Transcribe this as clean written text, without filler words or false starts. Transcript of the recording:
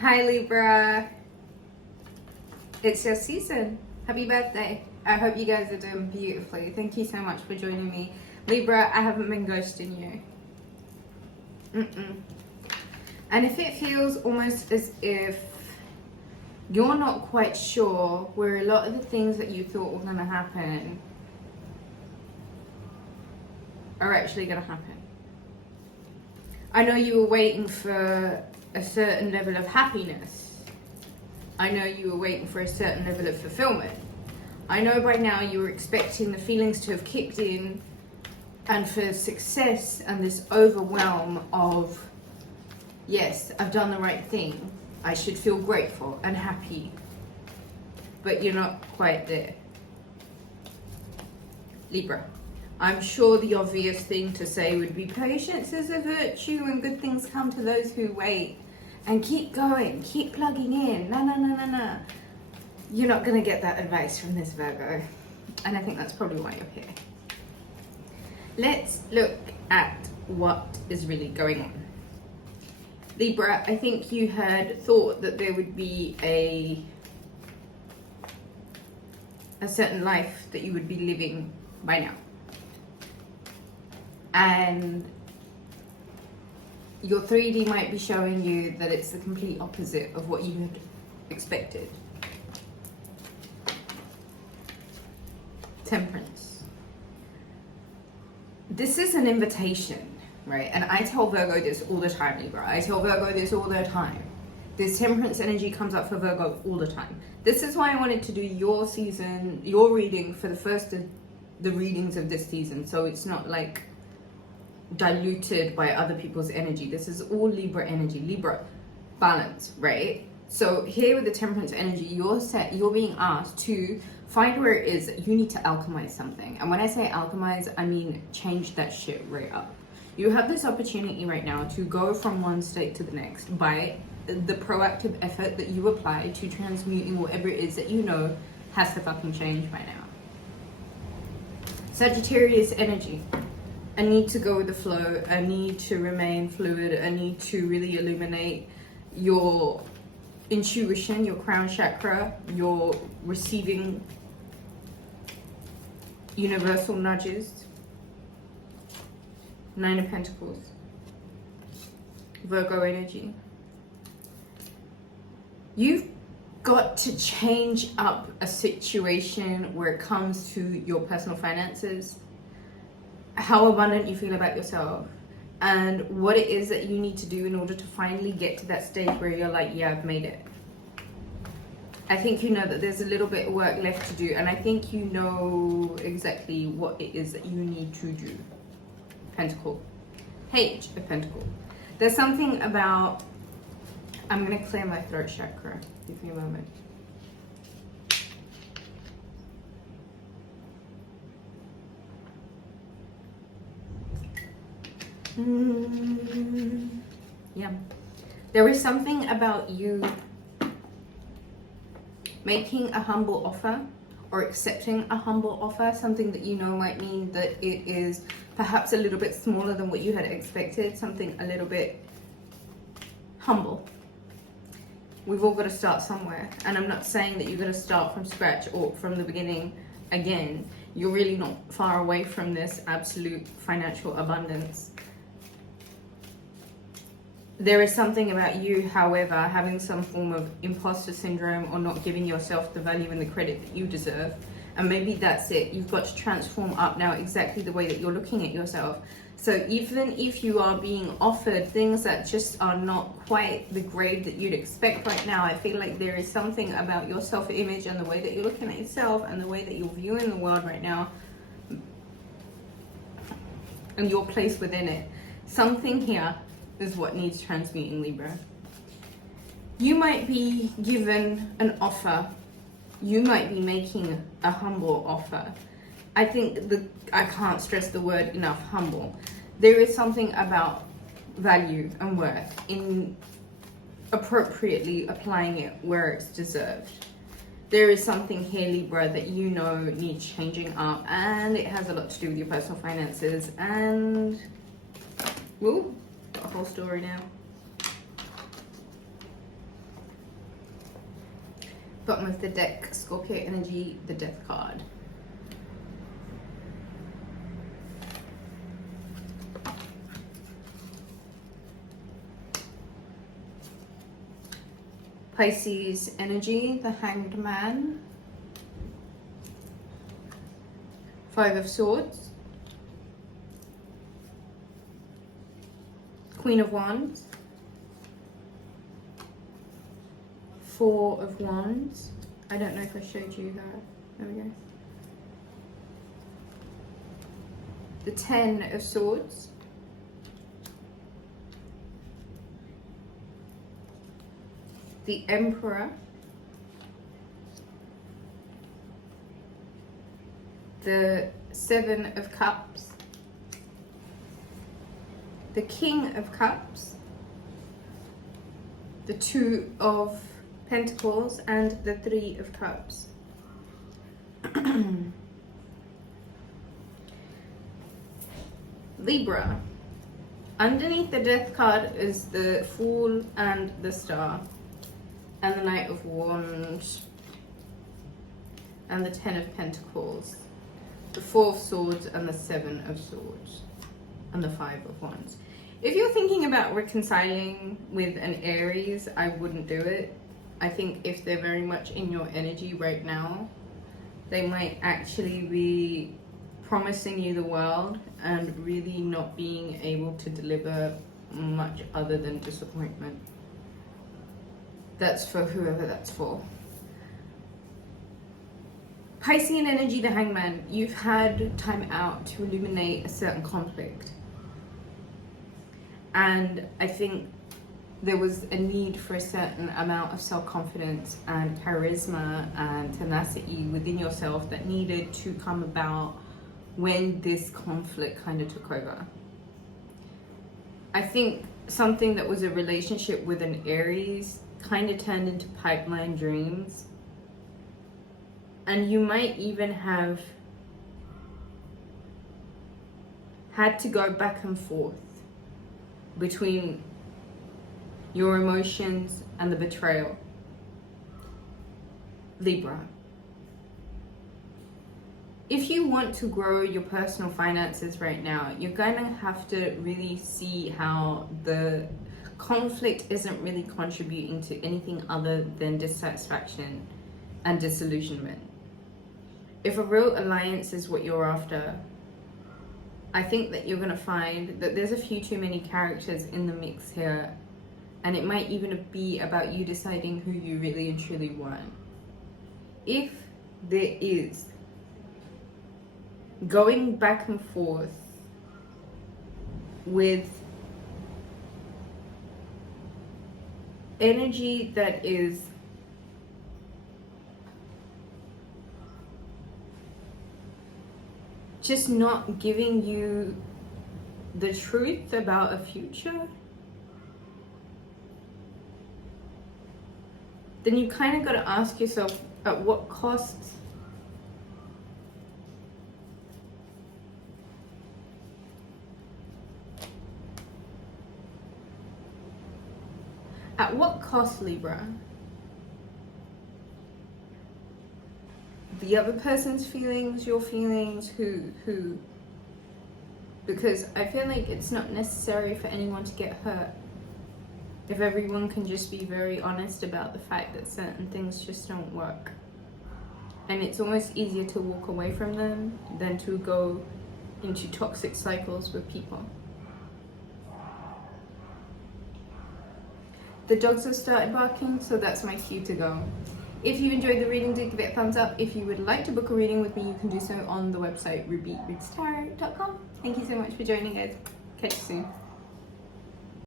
Hi Libra, it's your season. Happy birthday. I hope you guys are doing beautifully. Thank you so much for joining me. Libra, I haven't been ghosting you. And if it feels almost as if you're not quite sure where a lot of the things that you thought were going to happen are actually going to happen. I know you were waiting for a certain level of happiness. I know you were waiting for a certain level of fulfillment. I know by now you were expecting the feelings to have kicked in and for success and this overwhelm of, yes, I've done the right thing. I should feel grateful and happy. But you're not quite there. Libra. I'm sure the obvious thing to say would be patience is a virtue and good things come to those who wait. And keep going, keep plugging in. No. You're not going to get that advice from this Virgo. And I think that's probably why you're here. Let's look at what is really going on. Libra, I think you had thought that there would be a certain life that you would be living by now. And your 3D might be showing you that it's the complete opposite of what you had expected. Temperance. This is an invitation, right? And I tell Virgo this all the time, Libra. I tell Virgo this all the time. This temperance energy comes up for Virgo all the time. This is why I wanted to do your season, your reading for the first of the readings of this season. So it's not like diluted by other people's energy. This is all Libra energy, Libra balance, right? So here with the temperance energy, you're being asked to find where it is that you need to alchemize something. And when I say alchemize, I mean change that shit right up. You have this opportunity right now to go from one state to the next by the proactive effort that you apply to transmuting whatever it is that you know has to fucking change by now. Sagittarius energy. I need to go with the flow. I need to remain fluid. I need to really illuminate your intuition, your crown chakra, your receiving universal nudges. 9 of Pentacles. Virgo energy. You've got to change up a situation where it comes to your personal finances, how abundant you feel about yourself, and what it is that you need to do in order to finally get to that stage where you're like, yeah, I've made it. I think you know that there's a little bit of work left to do, and I think you know exactly what it is that you need to do. Pentacle. Page of Pentacle. There's something about, I'm going to clear my throat chakra. Give me a moment. Yeah. There is something about you making a humble offer or accepting a humble offer, something that you know might mean that it is perhaps a little bit smaller than what you had expected, something a little bit humble. We've all got to start somewhere, and I'm not saying that you're going to start from scratch or from the beginning again. You're really not far away from this absolute financial abundance. There is something about you, however, having some form of imposter syndrome or not giving yourself the value and the credit that you deserve. And maybe that's it. You've got to transform up now exactly the way that you're looking at yourself. So even if you are being offered things that just are not quite the grade that you'd expect right now, I feel like there is something about your self-image and the way that you're looking at yourself and the way that you're viewing the world right now and your place within it. Something here is what needs transmuting, Libra. You might be given an offer. You might be making a humble offer. I think I can't stress the word enough, humble. There is something about value and worth in appropriately applying it where it's deserved. There is something here, Libra, that you know needs changing up, and it has a lot to do with your personal finances, and woo, got a whole story now. Bottom of the deck, Scorpio energy, the Death card. Pisces energy, the Hanged Man. Five of Swords. Queen of Wands. Four of Wands. I don't know if I showed you that. There we go. The Ten of Swords. The Emperor. The Seven of Cups. The King of Cups. The Two of Pentacles and the Three of Cups. Libra. Underneath the Death card is the Fool and the Star. And the Knight of Wands. And the Ten of Pentacles. The Four of Swords and the Seven of Swords. And the Five of Wands. If you're thinking about reconciling with an Aries, I wouldn't do it. I think if they're very much in your energy right now, they might actually be promising you the world and really not being able to deliver much other than disappointment. That's for whoever that's for. Piscean energy, the Hangman. You've had time out to illuminate a certain conflict. And I think there was a need for a certain amount of self-confidence and charisma and tenacity within yourself that needed to come about when this conflict kind of took over. I think something that was a relationship with an Aries kind of turned into pipeline dreams. And you might even have had to go back and forth between your emotions and the betrayal. Libra. If you want to grow your personal finances right now, you're going to have to really see how the conflict isn't really contributing to anything other than dissatisfaction and disillusionment. If a real alliance is what you're after, I think that you're going to find that there's a few too many characters in the mix here, and it might even be about you deciding who you really and truly want. If there is going back and forth with energy that is just not giving you the truth about a future, then you kind of got to ask yourself, at what cost? At what cost, Libra? The other person's feelings, your feelings, who? Because I feel like it's not necessary for anyone to get hurt if everyone can just be very honest about the fact that certain things just don't work. And it's almost easier to walk away from them than to go into toxic cycles with people. The dogs have started barking, so that's my cue to go. If you enjoyed the reading, do give it a thumbs up. If you would like to book a reading with me, you can do so on the website rubyreadstarot.com. Thank you so much for joining, guys. Catch you soon.